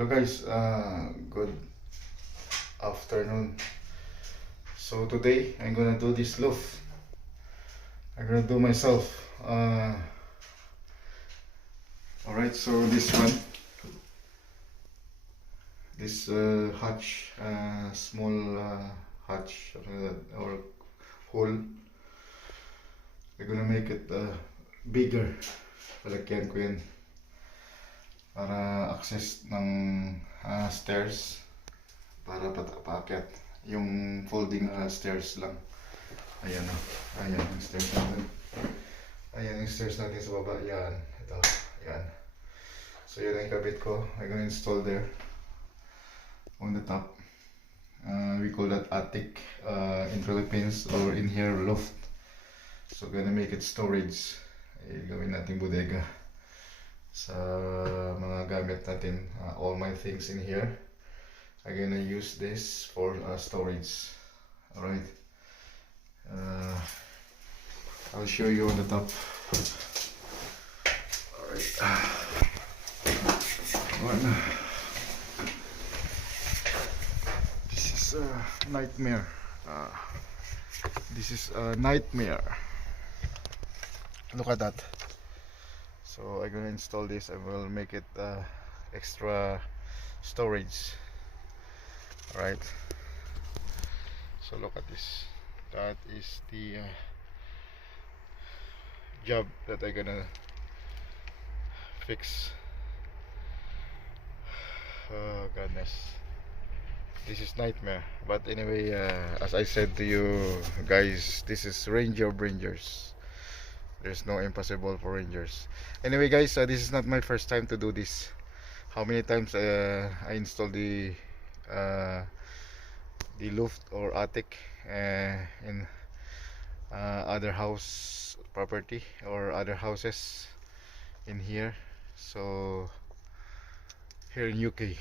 Hello guys, good afternoon. So today I'm gonna do this loaf. I'm gonna do myself. Alright, so this one, this hatch, small hatch or hole, I'm gonna make it bigger. Palagyan ko yan para access ng stairs, para paakyat yung folding stairs lang. Ayan o, ayan yung stairs natin. Ayan yung stairs natin sa baba. Yan, ito, yan. So yun ang kabit ko. I'm gonna install there on the top. We call that attic in Philippines, or in here loft. So gonna make it storage. Gawin natin bodega sa mga gamit natin. All my things in here, I'm gonna use this for storage. Alright, I'll show you on the top. Alright, this is a nightmare. This is a nightmare. Look at that. So I'm gonna install this. I will make it extra storage. Alright, so look at this. That is the job that I'm gonna fix. Oh goodness, this is nightmare. But anyway, as I said to you guys, this is Ranger of Rangers. There's no impossible for Rangers. Anyway guys, this is not my first time to do this. How many times I installed the loft or attic in other house property or other houses in here. So here in UK,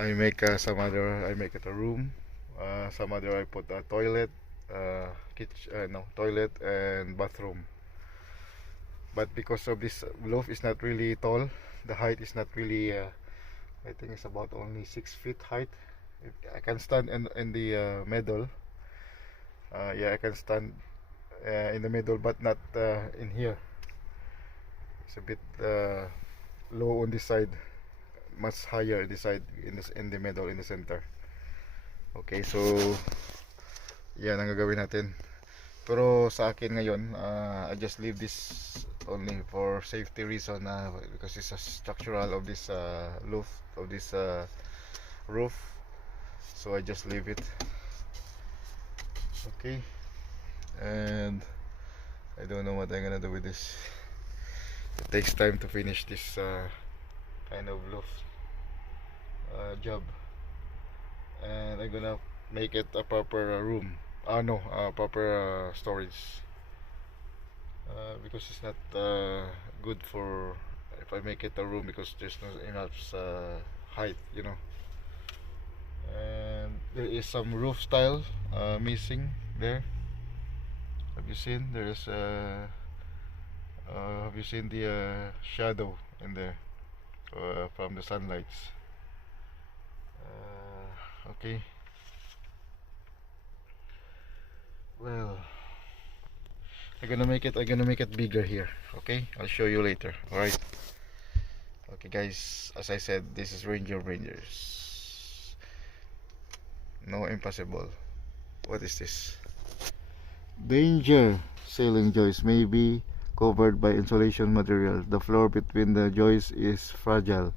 I make some other, I make it a room, some other I put a toilet, kitchen, no, toilet and bathroom. But because of this loft is not really tall, the height is not really I think it's about only 6 feet height. I can stand in the middle. Yeah, I can stand in the middle, but not in here. It's a bit low on this side, much higher in this side, in the middle, in the center. Okay, so yan ang gagawin natin. Pero sa akin ngayon, I just leave this only for safety reason, because it's a structural of this loft, of this roof. So I just leave it. Okay, and I don't know what I'm gonna do with this. It takes time to finish this kind of loft job, and I'm gonna make it a proper room. No, proper storage, because it's not good for if I make it a room, because there's not enough height, you know. And there is some roof tile missing there. Have you seen? There is have you seen the shadow in there from the sunlights? Okay. Well, I'm gonna make it bigger here. Okay, I'll show you later. All right. Okay, guys. As I said, this is Ranger of Rangers. No impossible. What is this? Danger! Ceiling joist may be covered by insulation material. The floor between the joists is fragile.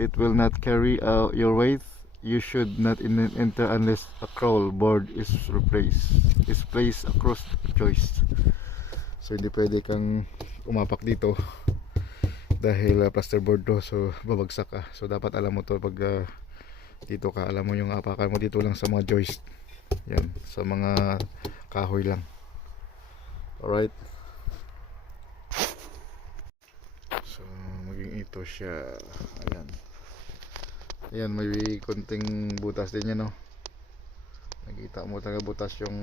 It will not carry your weight. You should not enter unless a crawl board is placed across the joist. So hindi pwede kang umapak dito dahil plasterboard to, so babagsak ka. So dapat alam mo to pag dito ka, alam mo yung apakan mo dito lang sa mga joist. Yan, sa mga kahoy lang. Alright. So maging ito siya. Ayan. Ayan, may konting butas din yan, no? Nakita mo talaga butas yung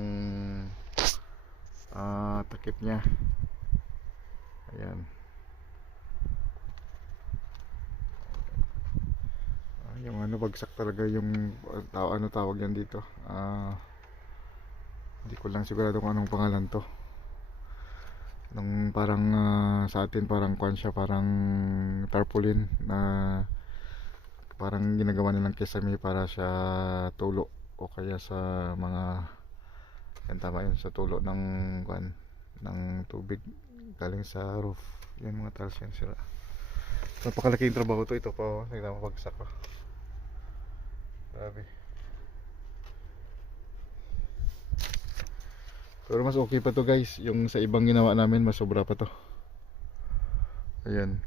takip niya. Ayan. yung ano, bagsak talaga yung ano tawag yan dito. Hindi ko lang sigurado kung anong pangalan to. Nung parang sa atin parang kwan siya, parang tarpaulin na parang ginagawa nilang kesame para sa tulo o kaya sa mga yan, tama yun, sa tulo ng kwan ng tubig galing sa roof. Yan mga tiles yan sila. Napakalaking trabaho to. Ito pa oh, nagpapagsak pa. Grabe. Pero mas okay pa to guys. Yung sa ibang ginawa namin mas sobra pa to. Ayan.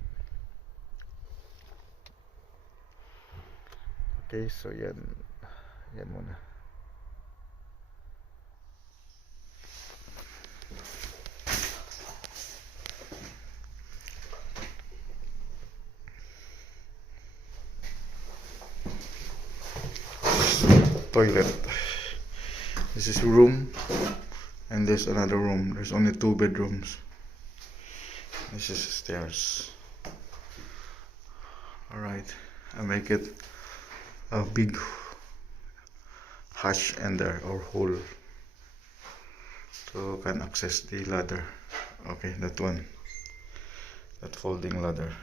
Okay, so yan. Yan muna. Toilet. This is room. And there's another room. There's only 2 bedrooms. This is stairs. Alright. I make it a big hatch in there or hole. So can access the ladder. Okay, that one. That folding ladder.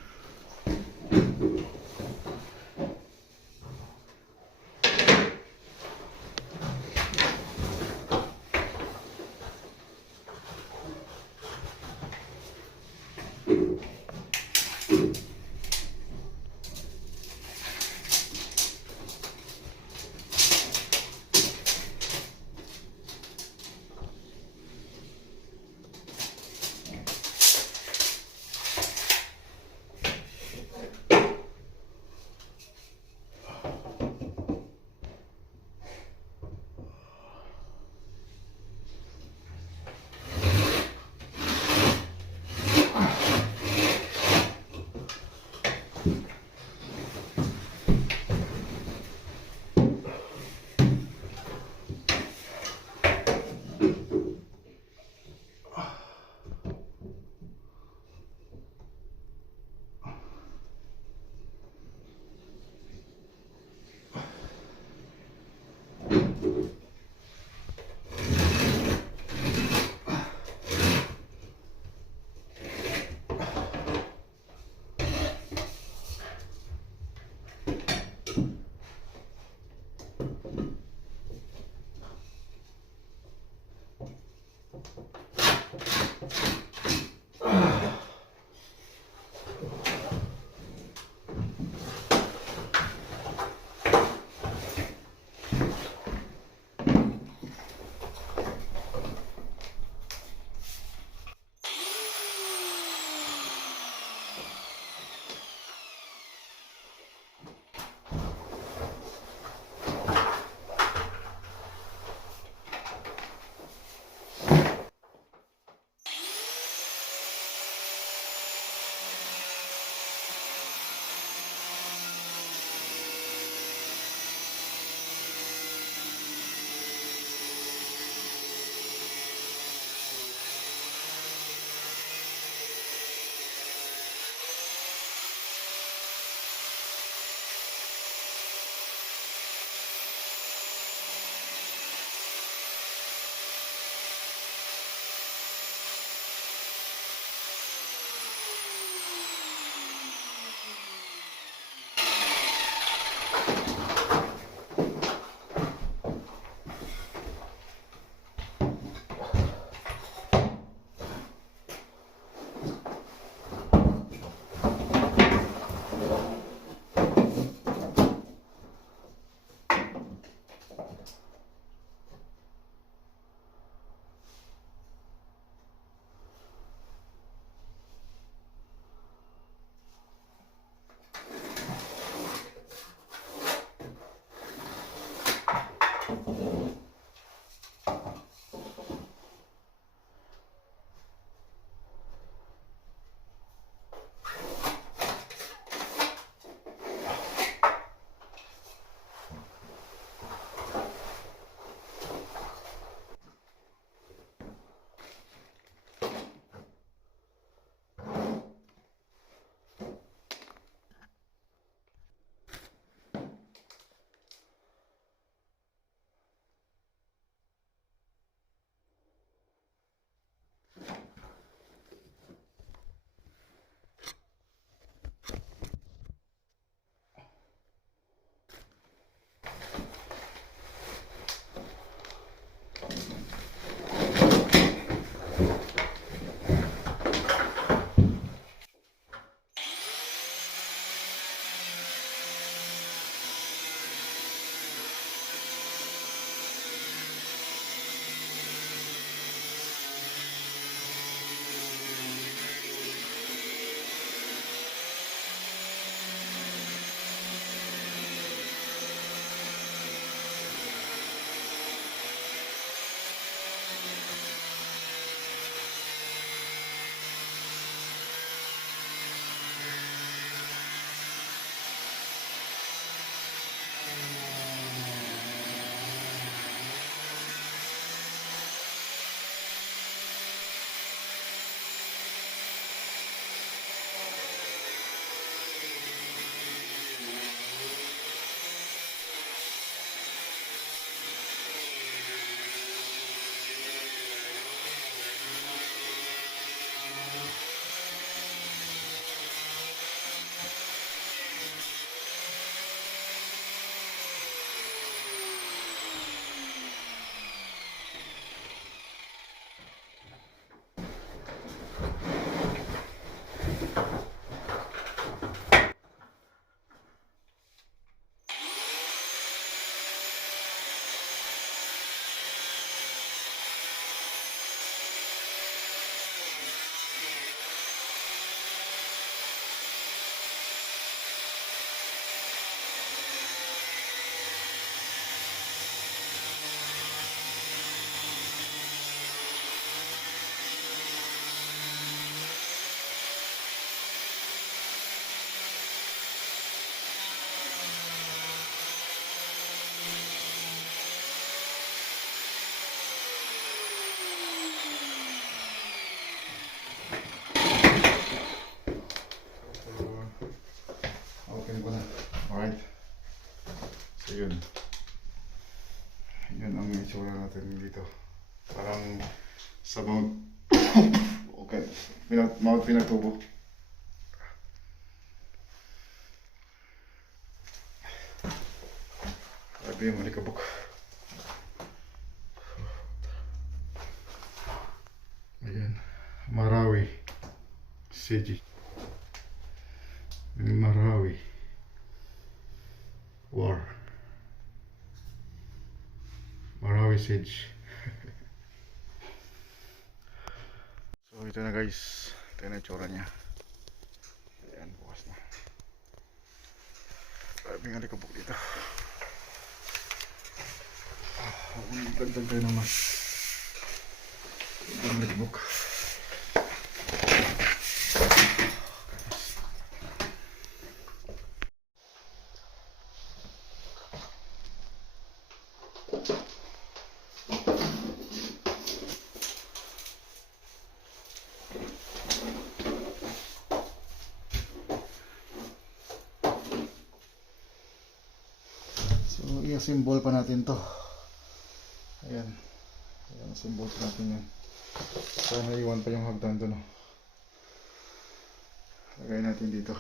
ko na. Alright. So yun. Yun ang itsura natin dito. Parang sa Mount okay. Mount Pinatubo. Grabe yung malikabok. Ayan. Marawi City. Marawi War. Marawi Siege. So ito na guys. Ito na itsura niya. Ayan, bukas na. Grabe nga likabok dito. Dagdag tayo naman. Ang likabok. So, i-symbol pa natin to. Ayan. Ayan, symbol pa natin yan. Sana iwan pa yung hagdan doon. Lagay natin dito.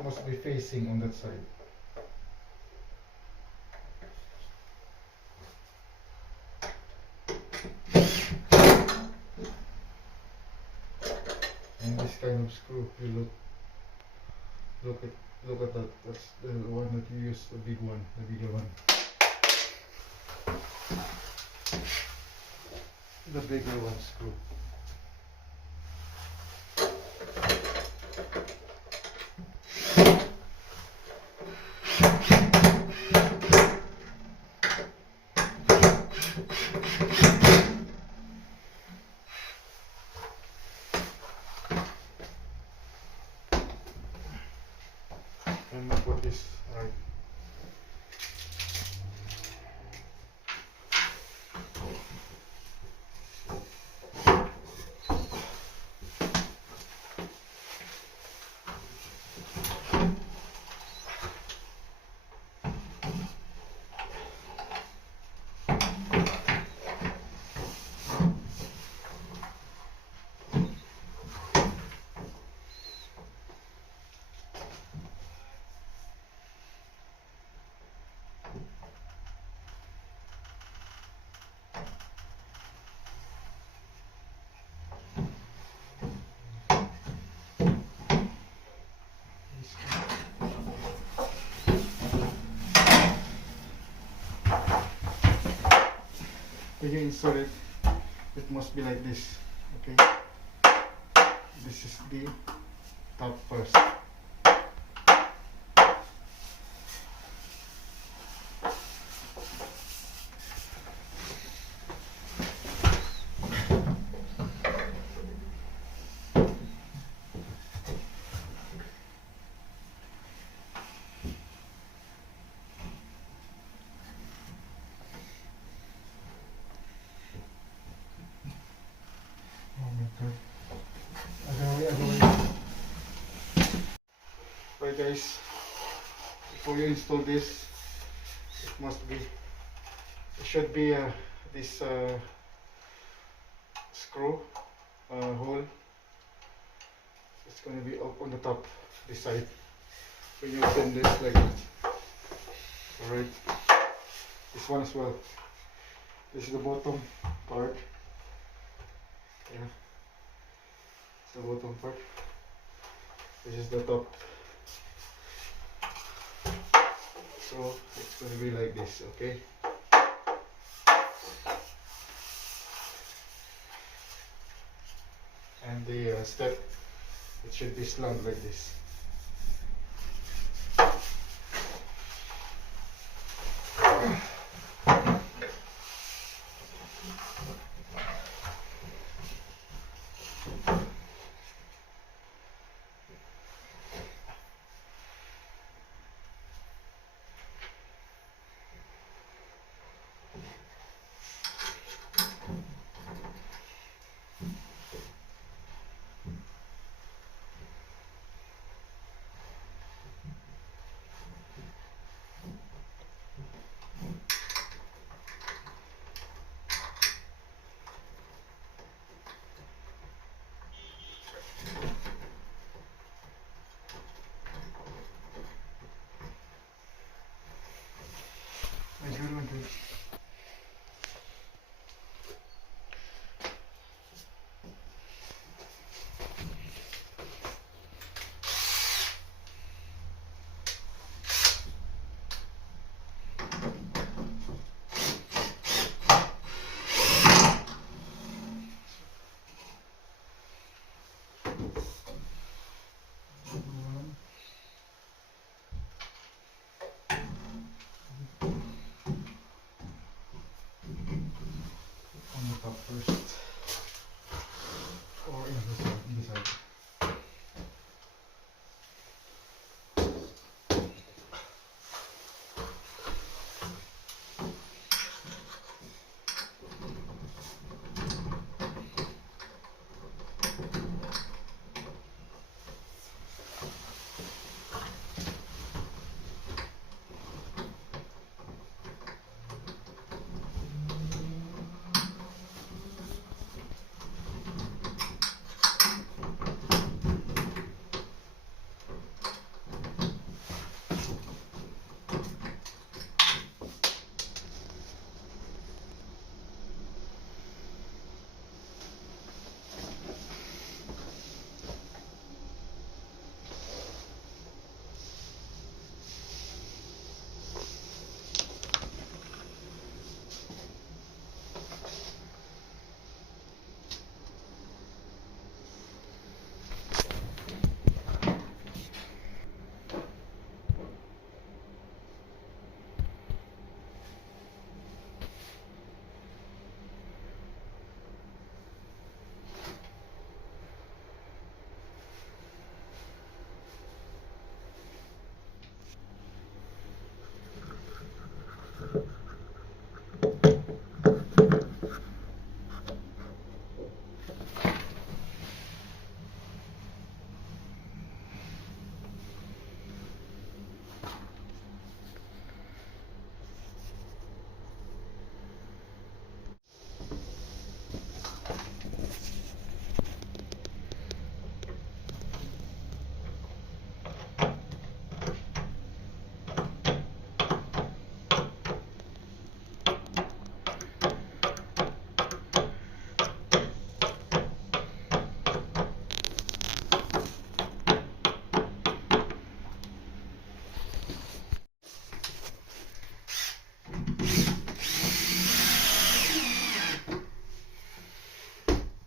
Must be facing on that side. And this kind of screw, you look at that. That's the one that you use, the big one, the bigger one. The bigger one screw. And put this right. When you install it, it must be like this. Okay, this is the top first. Oh my god. Again. Right guys, before you install this, it should be this screw hole. It's going to be up on the top, this side. When you open this like that. Alright, this one as well. This is the bottom part. Yeah, it's the bottom part. This is the top. So it's going to be like this, okay? And the step, it should be slung like this.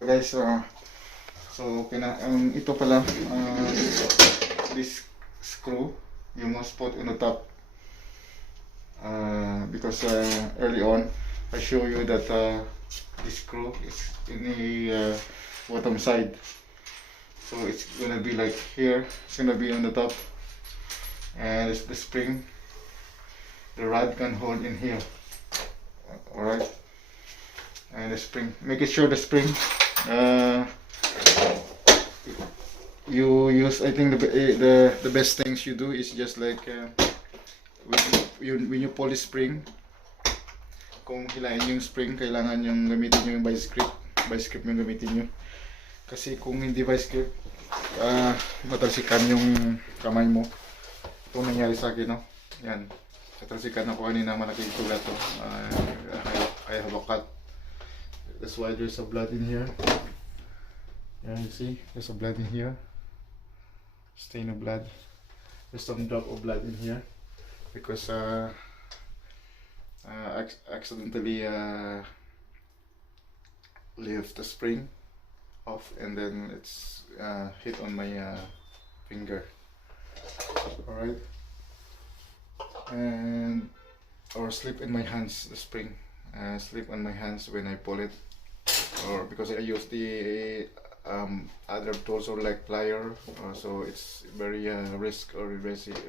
Guys, so ito pala, this screw you must put on the top, because early on I show you that this screw is in the bottom side, so it's gonna be like here, it's gonna be on the top, and it's the spring, the rod can hold in here. Alright, and the spring, making sure the spring, you use, I think the best things you do is just like when you pull the spring, kung hilain yung spring, kailangan yung gamitin yung vice grip yung gamitin nyo, kasi kung hindi vice grip, matalsikan yung kamay mo. Ito nangyari sa akin, no? Yan, matalsikan ako kanina, malaking tulat to. I have a cut, that's why there's a blood in here. Yeah, you see, there's a blood in here, stain of blood, there's some drop of blood in here, because accidentally left the spring off, and then it's hit on my finger. Alright, and or slip in my hands, the spring slip on my hands when I pull it, or because I use the other tools or like plier, so it's very risk or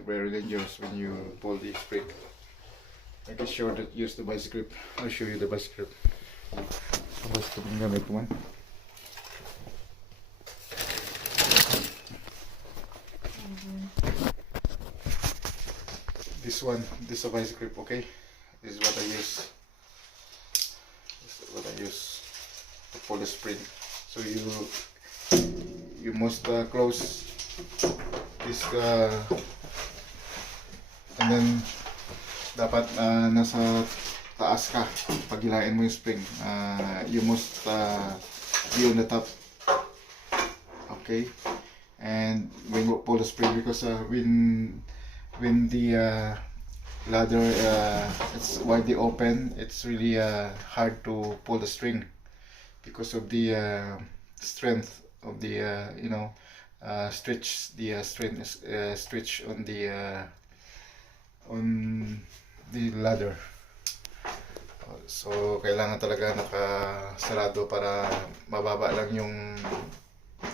very dangerous when you pull the spring. Making sure that use the vice grip. I'll show you the vice grip. So vice grip yung gamit mo. This one, this is a vice grip, okay? This is what I use. This is what I use to pull the spring. So you must close this, and then dapat nasa taas ka pag hilain mo yung spring. You must be on the top, okay? And when you pull the spring, because when the ladder it's widely open, it's really hard to pull the string because of the strength of the stretch, the strength stretch on the ladder. So kailangan talaga nakasarado para mababa lang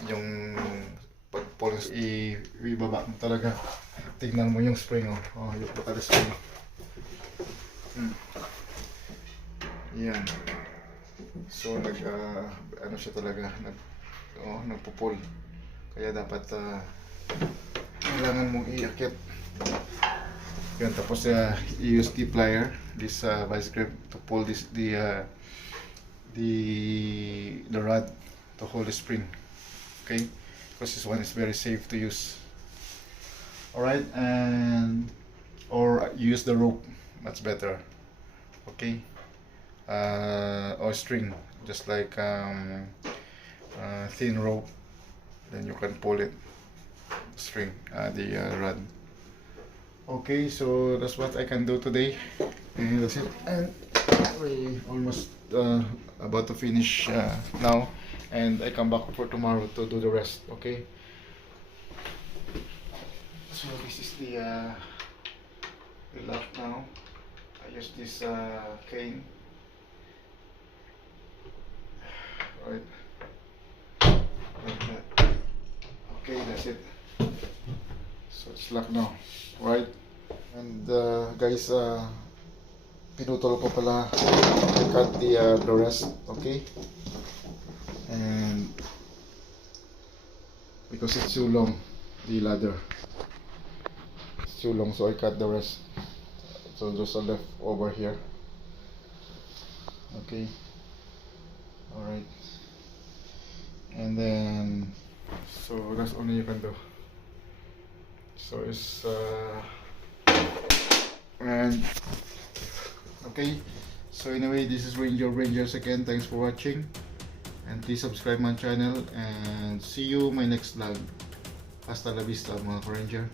yung pag-pull, ibaba mo talaga. Tingnan mo yung spring, oh, yung the spring. Yan. So ano siya talaga, nagpo-pull. Kaya dapat kailangan mong iakyat. Yan, tapos use the plier, this vice grip, to pull the rod to hold the spring, okay? Because this one is very safe to use. Alright, and or use the rope, that's better, okay? Or string, just like thin rope, then you can pull it, string, the rod. Okay, so that's what I can do today, and that's it. And we almost about to finish now, and I come back for tomorrow to do the rest. Okay. So this is the loft now. I use this cane. Right. Like that. Okay, that's it. So it's locked now, right? And guys, pinutol ko pala, I cut the rest, okay? And because it's too long, the ladder, it's too long, so I cut the rest. So there's a left over here, okay? Alright. And then, so that's only you can do. So it's and okay, so anyway, this is Rangers again. Thanks for watching, and please subscribe my channel, and see you my next vlog. Hasta la vista mga Ranger.